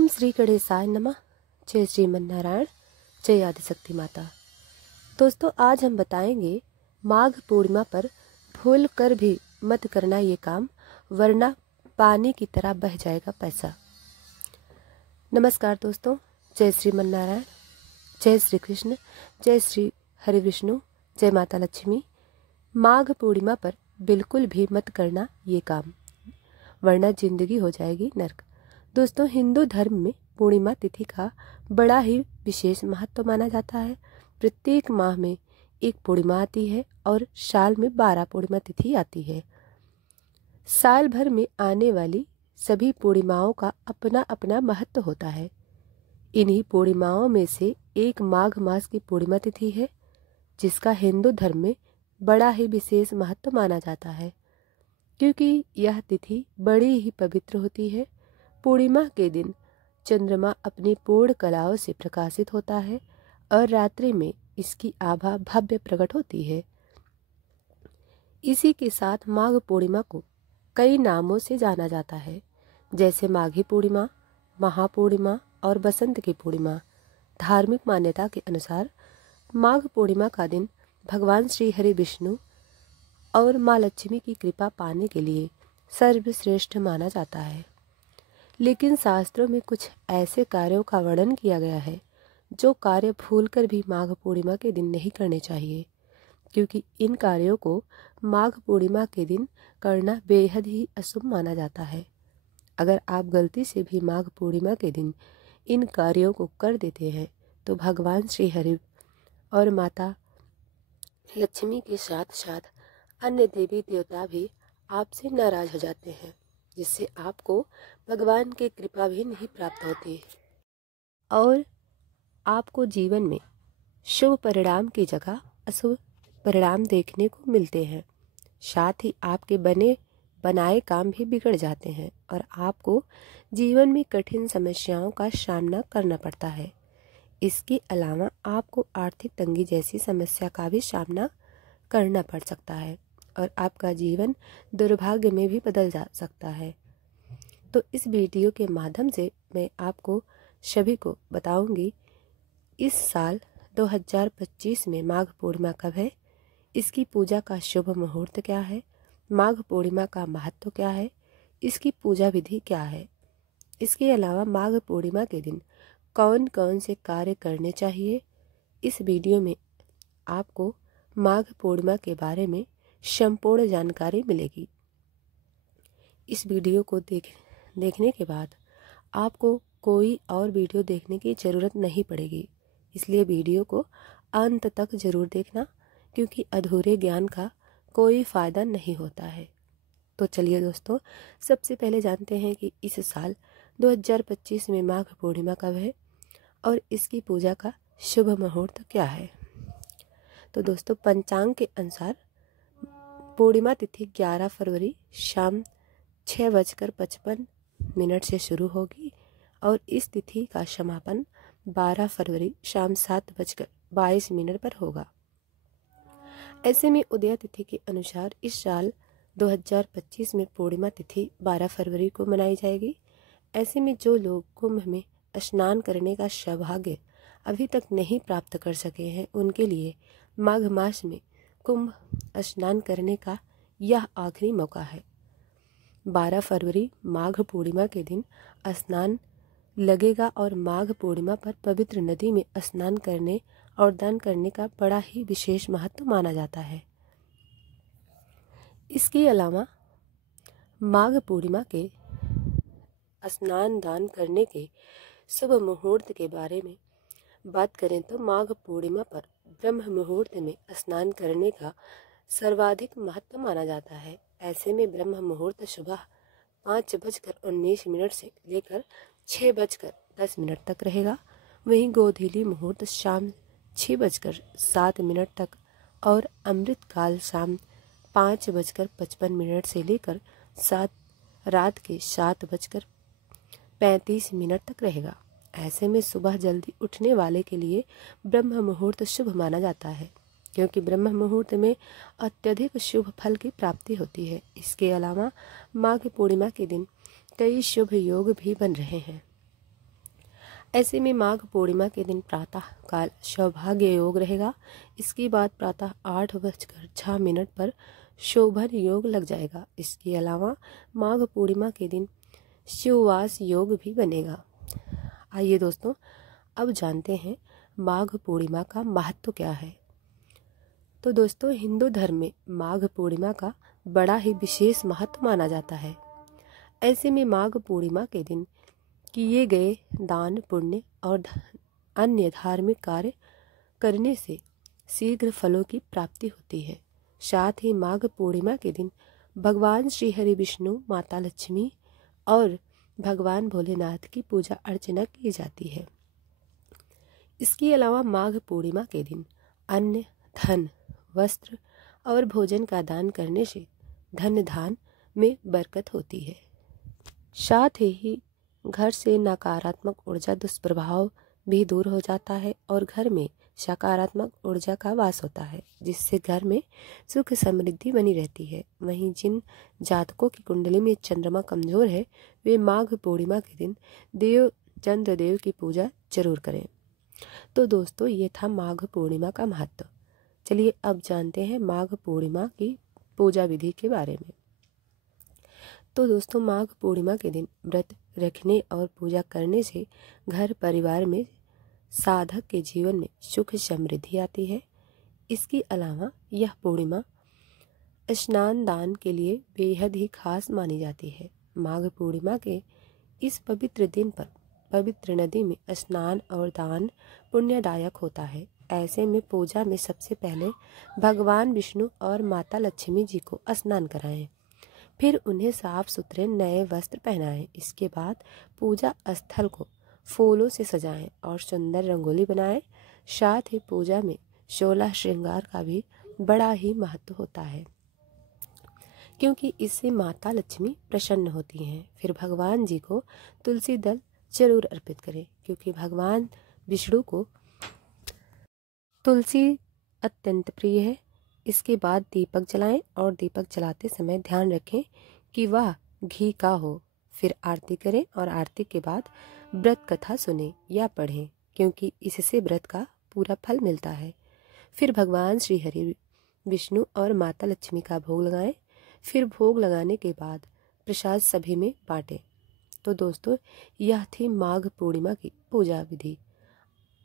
ओम श्री गणेशाय नमः। जय श्रीमन नारायण, जय आदिशक्ति माता। दोस्तों, आज हम बताएंगे माघ पूर्णिमा पर भूल कर भी मत करना ये काम, वरना पानी की तरह बह जाएगा पैसा। नमस्कार दोस्तों, जय श्रीमन नारायण, जय श्री कृष्ण, जय श्री हरि विष्णु, जय माता लक्ष्मी। माघ पूर्णिमा पर बिल्कुल भी मत करना ये काम, वरना जिंदगी हो जाएगी नर्क। दोस्तों, हिंदू धर्म में पूर्णिमा तिथि का बड़ा ही विशेष महत्व माना जाता है। प्रत्येक माह में एक पूर्णिमा आती है और साल में 12 पूर्णिमा तिथि आती है। साल भर में आने वाली सभी पूर्णिमाओं का अपना अपना महत्व होता है। इन्हीं पूर्णिमाओं में से एक माघ मास की पूर्णिमा तिथि है, जिसका हिंदू धर्म में बड़ा ही विशेष महत्व माना जाता है, क्योंकि यह तिथि बड़ी ही पवित्र होती है। पूर्णिमा के दिन चंद्रमा अपनी पूर्ण कलाओं से प्रकाशित होता है और रात्रि में इसकी आभा भव्य प्रकट होती है। इसी के साथ माघ पूर्णिमा को कई नामों से जाना जाता है, जैसे माघी पूर्णिमा, महापूर्णिमा और बसंत की पूर्णिमा। धार्मिक मान्यता के अनुसार माघ पूर्णिमा का दिन भगवान श्री हरि विष्णु और माँ लक्ष्मी की कृपा पाने के लिए सर्वश्रेष्ठ माना जाता है। लेकिन शास्त्रों में कुछ ऐसे कार्यों का वर्णन किया गया है जो कार्य भूलकर भी माघ पूर्णिमा के दिन नहीं करने चाहिए, क्योंकि इन कार्यों को माघ पूर्णिमा के दिन करना बेहद ही अशुभ माना जाता है। अगर आप गलती से भी माघ पूर्णिमा के दिन इन कार्यों को कर देते हैं तो भगवान श्री हरि और माता लक्ष्मी के साथ साथ अन्य देवी देवता भी आपसे नाराज हो जाते हैं, जिससे आपको भगवान की कृपा भी नहीं प्राप्त होती और आपको जीवन में शुभ परिणाम की जगह अशुभ परिणाम देखने को मिलते हैं। साथ ही आपके बने बनाए काम भी बिगड़ जाते हैं और आपको जीवन में कठिन समस्याओं का सामना करना पड़ता है। इसके अलावा आपको आर्थिक तंगी जैसी समस्या का भी सामना करना पड़ सकता है और आपका जीवन दुर्भाग्य में भी बदल जा सकता है। तो इस वीडियो के माध्यम से मैं आपको सभी को बताऊंगी इस साल 2025 में माघ पूर्णिमा कब है, इसकी पूजा का शुभ मुहूर्त क्या है, माघ पूर्णिमा का महत्व क्या है, इसकी पूजा विधि क्या है। इसके अलावा माघ पूर्णिमा के दिन कौन कौन से कार्य करने चाहिए, इस वीडियो में आपको माघ पूर्णिमा के बारे में संपूर्ण जानकारी मिलेगी। इस वीडियो को देखने के बाद आपको कोई और वीडियो देखने की ज़रूरत नहीं पड़ेगी, इसलिए वीडियो को अंत तक ज़रूर देखना, क्योंकि अधूरे ज्ञान का कोई फ़ायदा नहीं होता है। तो चलिए दोस्तों, सबसे पहले जानते हैं कि इस साल 2025 में माघ पूर्णिमा कब है और इसकी पूजा का शुभ मुहूर्त क्या है। तो दोस्तों, पंचांग के अनुसार पूर्णिमा तिथि 11 फरवरी शाम 6:55 से शुरू होगी और इस तिथि का समापन 12 फरवरी शाम 7:22 पर होगा। ऐसे में उदय तिथि के अनुसार इस साल 2025 में पूर्णिमा तिथि 12 फरवरी को मनाई जाएगी। ऐसे में जो लोग कुंभ में स्नान करने का सौभाग्य अभी तक नहीं प्राप्त कर सके हैं, उनके लिए माघ मास में कुंभ स्नान करने का यह आखिरी मौका है। 12 फरवरी माघ पूर्णिमा के दिन स्नान लगेगा और माघ पूर्णिमा पर पवित्र नदी में स्नान करने और दान करने का बड़ा ही विशेष महत्व माना जाता है। इसके अलावा माघ पूर्णिमा के स्नान दान करने के शुभ मुहूर्त के बारे में बात करें तो माघ पूर्णिमा पर ब्रह्म मुहूर्त में स्नान करने का सर्वाधिक महत्व माना जाता है। ऐसे में ब्रह्म मुहूर्त सुबह 5:19 से लेकर 6:10 तक रहेगा। वहीं गोधूली मुहूर्त शाम 6:07 तक और अमृत काल शाम 5:55 से लेकर रात के 7:35 तक रहेगा। ऐसे में सुबह जल्दी उठने वाले के लिए ब्रह्म मुहूर्त शुभ माना जाता है, क्योंकि ब्रह्म मुहूर्त में अत्यधिक शुभ फल की प्राप्ति होती है। इसके अलावा माघ पूर्णिमा के दिन कई शुभ योग भी बन रहे हैं। ऐसे में माघ पूर्णिमा के दिन प्रातः काल सौभाग्य योग रहेगा। इसके बाद प्रातः 8:06 पर शोभन योग लग जाएगा। इसके अलावा माघ पूर्णिमा के दिन शिववास योग भी बनेगा। आइए दोस्तों, अब जानते हैं माघ पूर्णिमा का महत्व क्या है। तो दोस्तों, हिंदू धर्म में माघ पूर्णिमा का बड़ा ही विशेष महत्व माना जाता है। ऐसे में माघ पूर्णिमा के दिन किए गए दान, पुण्य और अन्य धार्मिक कार्य करने से शीघ्र फलों की प्राप्ति होती है। साथ ही माघ पूर्णिमा के दिन भगवान श्री हरि विष्णु, माता लक्ष्मी और भगवान भोलेनाथ की पूजा अर्चना की जाती है। इसके अलावा माघ पूर्णिमा के दिन अन्न, धन, वस्त्र और भोजन का दान करने से धन धान में बरकत होती है। साथ ही घर से नकारात्मक ऊर्जा दुष्प्रभाव भी दूर हो जाता है और घर में सकारात्मक ऊर्जा का वास होता है, जिससे घर में सुख समृद्धि बनी रहती है। वहीं जिन जातकों की कुंडली में चंद्रमा कमजोर है, वे माघ पूर्णिमा के दिन देव चंद्रदेव की पूजा जरूर करें। तो दोस्तों, ये था माघ पूर्णिमा का महत्व। चलिए अब जानते हैं माघ पूर्णिमा की पूजा विधि के बारे में। तो दोस्तों, माघ पूर्णिमा के दिन व्रत रखने और पूजा करने से घर परिवार में साधक के जीवन में सुख समृद्धि आती है। इसके अलावा यह पूर्णिमा स्नान दान के लिए बेहद ही खास मानी जाती है। माघ पूर्णिमा के इस पवित्र दिन पर पवित्र नदी में स्नान और दान पुण्यदायक होता है। ऐसे में पूजा में सबसे पहले भगवान विष्णु और माता लक्ष्मी जी को स्नान कराएं, फिर उन्हें साफ सुथरे नए वस्त्र पहनाएं। इसके बाद पूजा स्थल को फूलों से सजाएं और सुंदर रंगोली बनाएं। साथ ही पूजा में 16 श्रृंगार का भी बड़ा ही महत्व होता है, क्योंकि इससे माता लक्ष्मी प्रसन्न होती हैं। फिर भगवान जी को तुलसी दल जरूर अर्पित करें, क्योंकि भगवान विष्णु को तुलसी अत्यंत प्रिय है। इसके बाद दीपक जलाएं और दीपक जलाते समय ध्यान रखें कि वह घी का हो। फिर आरती करें और आरती के बाद व्रत कथा सुने या पढ़ें, क्योंकि इससे व्रत का पूरा फल मिलता है। फिर भगवान श्री हरि विष्णु और माता लक्ष्मी का भोग लगाएं। फिर भोग लगाने के बाद प्रसाद सभी में बांटें। तो दोस्तों, यह थी माघ पूर्णिमा की पूजा विधि।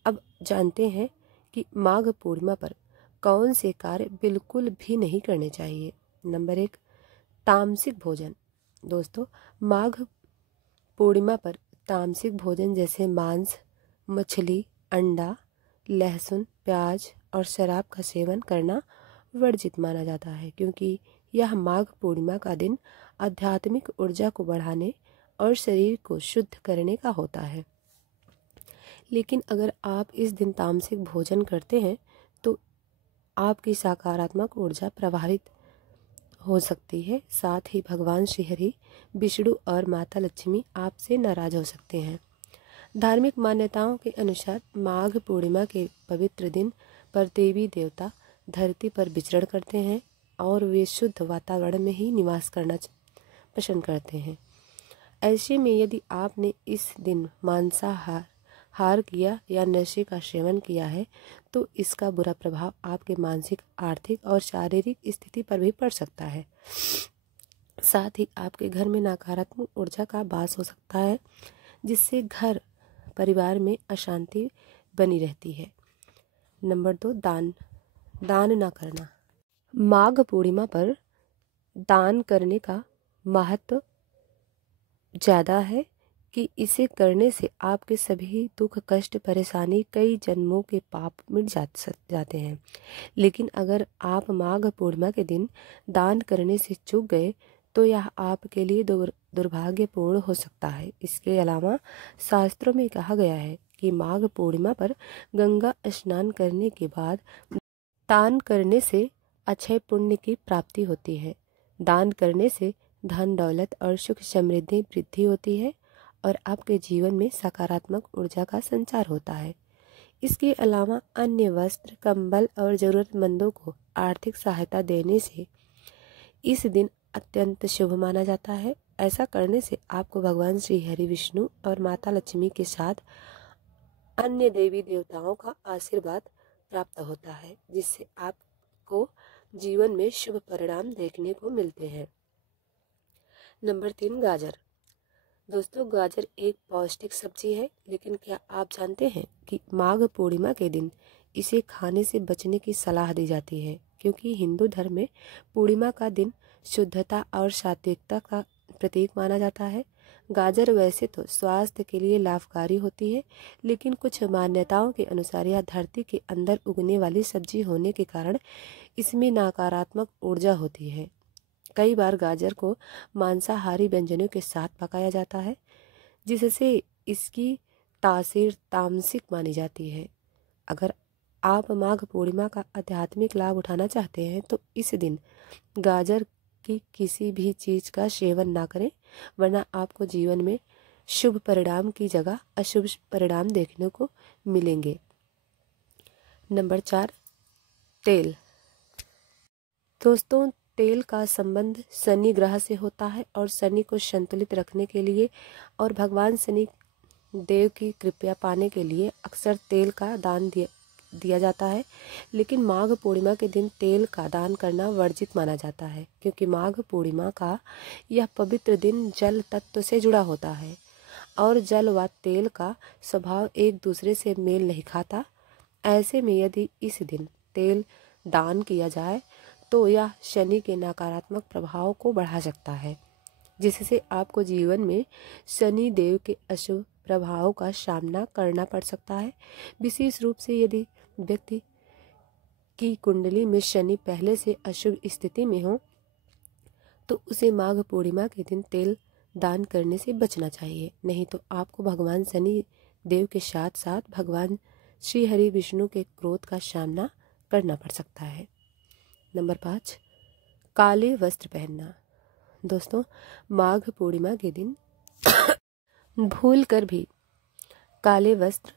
अब जानते हैं कि माघ पूर्णिमा पर कौन से कार्य बिल्कुल भी नहीं करने चाहिए। नंबर 1, तामसिक भोजन। दोस्तों, माघ पूर्णिमा पर तामसिक भोजन जैसे मांस, मछली, अंडा, लहसुन, प्याज और शराब का सेवन करना वर्जित माना जाता है, क्योंकि यह माघ पूर्णिमा का दिन आध्यात्मिक ऊर्जा को बढ़ाने और शरीर को शुद्ध करने का होता है। लेकिन अगर आप इस दिन तामसिक भोजन करते हैं तो आपकी सकारात्मक ऊर्जा प्रभावित हो सकती है। साथ ही भगवान श्री हरि विष्णु और माता लक्ष्मी आपसे नाराज हो सकते हैं। धार्मिक मान्यताओं के अनुसार माघ पूर्णिमा के पवित्र दिन पर देवी देवता धरती पर विचरण करते हैं और वे शुद्ध वातावरण में ही निवास करना पसंद करते हैं। ऐसे में यदि आपने इस दिन मांसाहार किया या नशे का सेवन किया है, तो इसका बुरा प्रभाव आपके मानसिक, आर्थिक और शारीरिक स्थिति पर भी पड़ सकता है। साथ ही आपके घर में नकारात्मक ऊर्जा का वास हो सकता है, जिससे घर परिवार में अशांति बनी रहती है। नंबर 2, दान ना करना। माघ पूर्णिमा पर दान करने का महत्व ज़्यादा है कि इसे करने से आपके सभी दुख, कष्ट, परेशानी, कई जन्मों के पाप मिट जाते हैं। लेकिन अगर आप माघ पूर्णिमा के दिन दान करने से चूक गए तो यह आपके लिए दुर्भाग्यपूर्ण हो सकता है। इसके अलावा शास्त्रों में कहा गया है कि माघ पूर्णिमा पर गंगा स्नान करने के बाद दान करने से अक्षय पुण्य की प्राप्ति होती है। दान करने से धन दौलत और सुख समृद्धि वृद्धि होती है और आपके जीवन में सकारात्मक ऊर्जा का संचार होता है। इसके अलावा अन्य वस्त्र, कंबल और ज़रूरतमंदों को आर्थिक सहायता देने से इस दिन अत्यंत शुभ माना जाता है। ऐसा करने से आपको भगवान श्री हरि विष्णु और माता लक्ष्मी के साथ अन्य देवी देवताओं का आशीर्वाद प्राप्त होता है, जिससे आपको जीवन में शुभ परिणाम देखने को मिलते हैं। नंबर 3, गाजर। दोस्तों, गाजर एक पौष्टिक सब्जी है, लेकिन क्या आप जानते हैं कि माघ पूर्णिमा के दिन इसे खाने से बचने की सलाह दी जाती है, क्योंकि हिंदू धर्म में पूर्णिमा का दिन शुद्धता और सात्विकता का प्रतीक माना जाता है। गाजर वैसे तो स्वास्थ्य के लिए लाभकारी होती है, लेकिन कुछ मान्यताओं के अनुसार यह धरती के अंदर उगने वाली सब्जी होने के कारण इसमें नकारात्मक ऊर्जा होती है। कई बार गाजर को मांसाहारी व्यंजनों के साथ पकाया जाता है, जिससे इसकी तासीर तामसिक मानी जाती है। अगर आप माघ पूर्णिमा का आध्यात्मिक लाभ उठाना चाहते हैं तो इस दिन गाजर की किसी भी चीज का सेवन ना करें, वरना आपको जीवन में शुभ परिणाम की जगह अशुभ परिणाम देखने को मिलेंगे। नंबर 4, तेल। दोस्तों, तेल का संबंध शनि ग्रह से होता है और शनि को संतुलित रखने के लिए और भगवान शनि देव की कृपा पाने के लिए अक्सर तेल का दान दिया जाता है। लेकिन माघ पूर्णिमा के दिन तेल का दान करना वर्जित माना जाता है, क्योंकि माघ पूर्णिमा का यह पवित्र दिन जल तत्व से जुड़ा होता है और जल व तेल का स्वभाव एक दूसरे से मेल नहीं खाता। ऐसे में यदि इस दिन तेल दान किया जाए तो यह शनि के नकारात्मक प्रभाव को बढ़ा सकता है, जिससे आपको जीवन में शनि देव के अशुभ प्रभाव का सामना करना पड़ सकता है। विशेष रूप से यदि व्यक्ति की कुंडली में शनि पहले से अशुभ स्थिति में हो तो उसे माघ पूर्णिमा के दिन तेल दान करने से बचना चाहिए, नहीं तो आपको भगवान शनि देव के साथ साथ भगवान श्री हरि विष्णु के क्रोध का सामना करना पड़ सकता है। नंबर 5, काले वस्त्र पहनना। दोस्तों, माघ पूर्णिमा के दिन भूल कर भी काले वस्त्र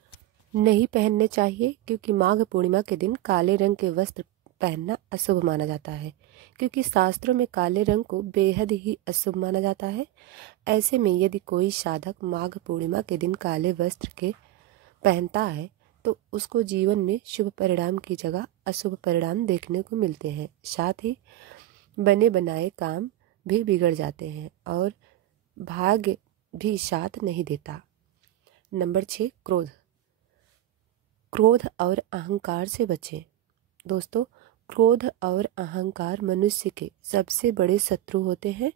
नहीं पहनने चाहिए, क्योंकि माघ पूर्णिमा के दिन काले रंग के वस्त्र पहनना अशुभ माना जाता है, क्योंकि शास्त्रों में काले रंग को बेहद ही अशुभ माना जाता है। ऐसे में यदि कोई साधक माघ पूर्णिमा के दिन काले वस्त्र के पहनता है तो उसको जीवन में शुभ परिणाम की जगह अशुभ परिणाम देखने को मिलते हैं। साथ ही बने बनाए काम भी बिगड़ जाते हैं और भाग्य भी साथ नहीं देता। नंबर 6, क्रोध। क्रोध और अहंकार से बचें। दोस्तों, क्रोध और अहंकार मनुष्य के सबसे बड़े शत्रु होते हैं,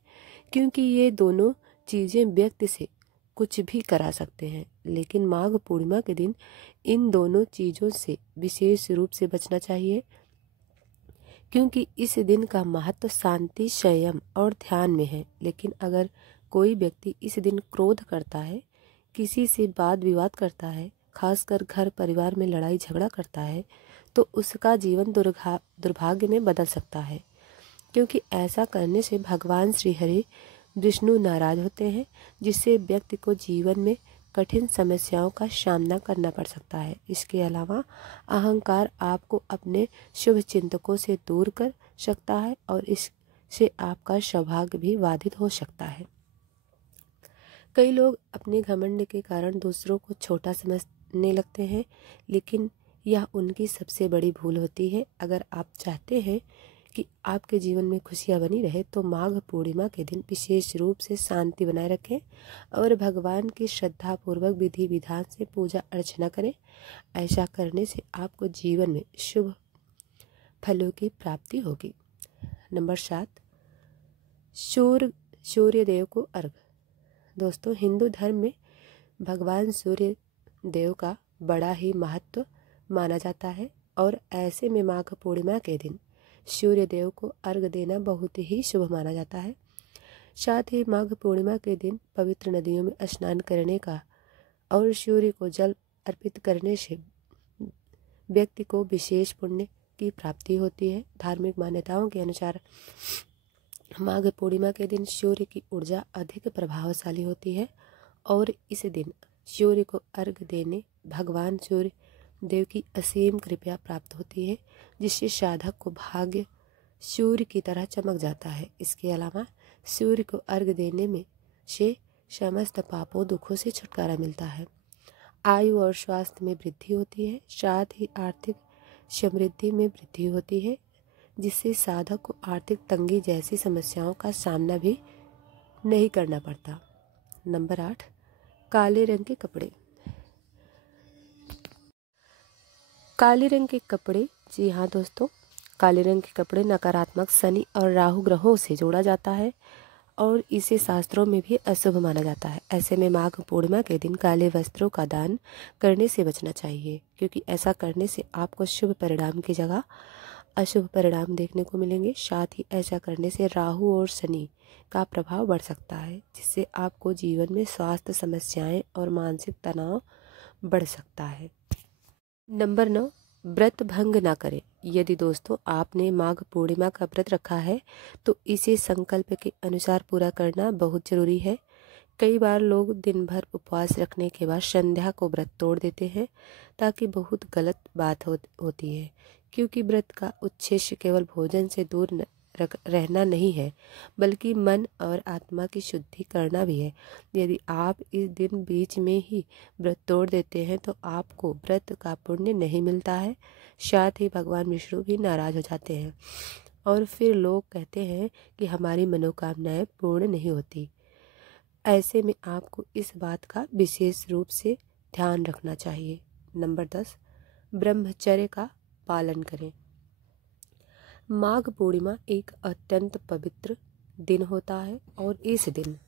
क्योंकि ये दोनों चीज़ें व्यक्ति से कुछ भी करा सकते हैं। लेकिन माघ पूर्णिमा के दिन इन दोनों चीज़ों से विशेष रूप से बचना चाहिए, क्योंकि इस दिन का महत्व शांति, संयम और ध्यान में है। लेकिन अगर कोई व्यक्ति इस दिन क्रोध करता है, किसी से वाद विवाद करता है, खासकर घर परिवार में लड़ाई झगड़ा करता है, तो उसका जीवन दुर्भाग्य में बदल सकता है, क्योंकि ऐसा करने से भगवान श्री हरि विष्णु नाराज होते हैं, जिससे व्यक्ति को जीवन में कठिन समस्याओं का सामना करना पड़ सकता है। इसके अलावा अहंकार आपको अपने शुभ चिंतकों से दूर कर सकता है और इससे आपका सौभाग्य भी बाधित हो सकता है। कई लोग अपने घमंड के कारण दूसरों को छोटा समझने लगते हैं, लेकिन यह उनकी सबसे बड़ी भूल होती है। अगर आप चाहते हैं कि आपके जीवन में खुशियाँ बनी रहे तो माघ पूर्णिमा के दिन विशेष रूप से शांति बनाए रखें और भगवान की श्रद्धापूर्वक विधि विधान से पूजा अर्चना करें। ऐसा करने से आपको जीवन में शुभ फलों की प्राप्ति होगी। नंबर 7, सूर्य देव को अर्घ। दोस्तों, हिंदू धर्म में भगवान सूर्य देव का बड़ा ही महत्व माना जाता है और ऐसे में माघ पूर्णिमा के दिन सूर्य देव को अर्घ देना बहुत ही शुभ माना जाता है। साथ ही माघ पूर्णिमा के दिन पवित्र नदियों में स्नान करने का और सूर्य को जल अर्पित करने से व्यक्ति को विशेष पुण्य की प्राप्ति होती है। धार्मिक मान्यताओं के अनुसार माघ पूर्णिमा के दिन सूर्य की ऊर्जा अधिक प्रभावशाली होती है और इस दिन सूर्य को अर्घ देने भगवान सूर्य देव की असीम कृपा प्राप्त होती है, जिससे साधक को भाग्य सूर्य की तरह चमक जाता है। इसके अलावा सूर्य को अर्घ देने में से समस्त पापों दुखों से छुटकारा मिलता है। आयु और स्वास्थ्य में वृद्धि होती है। साथ ही आर्थिक समृद्धि में वृद्धि होती है, जिससे साधक को आर्थिक तंगी जैसी समस्याओं का सामना भी नहीं करना पड़ता। नंबर 8, काले रंग के कपड़े। काले रंग के कपड़े, जी हाँ दोस्तों, काले रंग के कपड़े नकारात्मक शनि और राहु ग्रहों से जोड़ा जाता है और इसे शास्त्रों में भी अशुभ माना जाता है। ऐसे में माघ पूर्णिमा के दिन काले वस्त्रों का दान करने से बचना चाहिए, क्योंकि ऐसा करने से आपको शुभ परिणाम की जगह अशुभ परिणाम देखने को मिलेंगे। साथ ही ऐसा करने से राहु और शनि का प्रभाव बढ़ सकता है, जिससे आपको जीवन में स्वास्थ्य समस्याएं और मानसिक तनाव बढ़ सकता है। नंबर 9, व्रत भंग ना करें। यदि दोस्तों आपने माघ पूर्णिमा का व्रत रखा है तो इसे संकल्प के अनुसार पूरा करना बहुत जरूरी है। कई बार लोग दिन भर उपवास रखने के बाद संध्या को व्रत तोड़ देते हैं, ताकि बहुत गलत बात होती है, क्योंकि व्रत का उद्देश्य केवल भोजन से दूर रहना नहीं है, बल्कि मन और आत्मा की शुद्धि करना भी है। यदि आप इस दिन बीच में ही व्रत तोड़ देते हैं तो आपको व्रत का पुण्य नहीं मिलता है। साथ ही भगवान विष्णु भी नाराज हो जाते हैं और फिर लोग कहते हैं कि हमारी मनोकामनाएं पूर्ण नहीं होती। ऐसे में आपको इस बात का विशेष रूप से ध्यान रखना चाहिए। नंबर 10, ब्रह्मचर्य का पालन करें। माघ पूर्णिमा एक अत्यंत पवित्र दिन होता है और इस दिन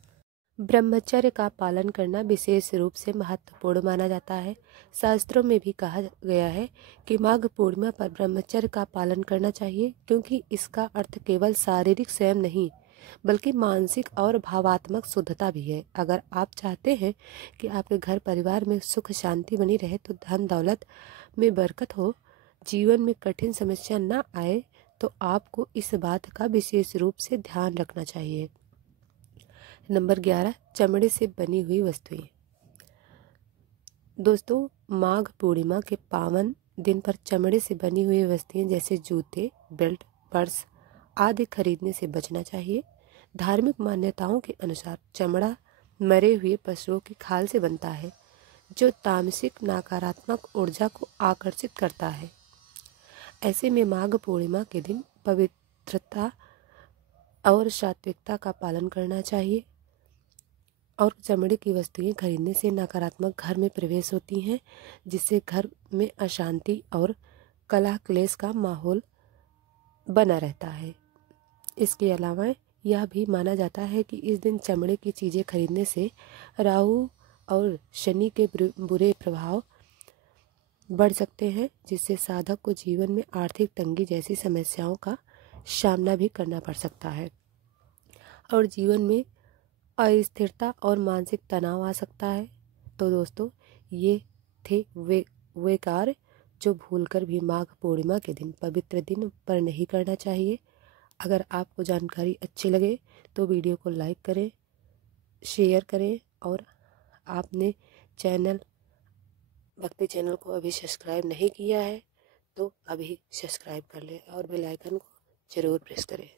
ब्रह्मचर्य का पालन करना विशेष रूप से महत्वपूर्ण माना जाता है। शास्त्रों में भी कहा गया है कि माघ पूर्णिमा पर ब्रह्मचर्य का पालन करना चाहिए, क्योंकि इसका अर्थ केवल शारीरिक संयम नहीं बल्कि मानसिक और भावात्मक शुद्धता भी है। अगर आप चाहते हैं कि आपके घर परिवार में सुख शांति बनी रहे, तो धन दौलत में बरकत हो, जीवन में कठिन समस्या न आए, तो आपको इस बात का विशेष रूप से ध्यान रखना चाहिए। नंबर 11, चमड़े से बनी हुई वस्तुएं। दोस्तों माघ पूर्णिमा के पावन दिन पर चमड़े से बनी हुई वस्तुएं जैसे जूते, बेल्ट, पर्स आदि खरीदने से बचना चाहिए। धार्मिक मान्यताओं के अनुसार चमड़ा मरे हुए पशुओं की खाल से बनता है, जो तामसिक नकारात्मक ऊर्जा को आकर्षित करता है। ऐसे में माघ पूर्णिमा के दिन पवित्रता और सात्विकता का पालन करना चाहिए और चमड़े की वस्तुएं खरीदने से नकारात्मक घर में प्रवेश होती हैं, जिससे घर में अशांति और कलह क्लेश का माहौल बना रहता है। इसके अलावा यह भी माना जाता है कि इस दिन चमड़े की चीज़ें खरीदने से राहु और शनि के बुरे प्रभाव बढ़ सकते हैं, जिससे साधक को जीवन में आर्थिक तंगी जैसी समस्याओं का सामना भी करना पड़ सकता है और जीवन में अस्थिरता और मानसिक तनाव आ सकता है। तो दोस्तों ये थे वे कार्य जो भूलकर भी माघ पूर्णिमा के दिन पवित्र दिन पर नहीं करना चाहिए। अगर आपको जानकारी अच्छी लगे तो वीडियो को लाइक करें, शेयर करें और आपने भक्ति चैनल को अभी सब्सक्राइब नहीं किया है तो अभी सब्सक्राइब कर लें और बेल आइकन को ज़रूर प्रेस करें।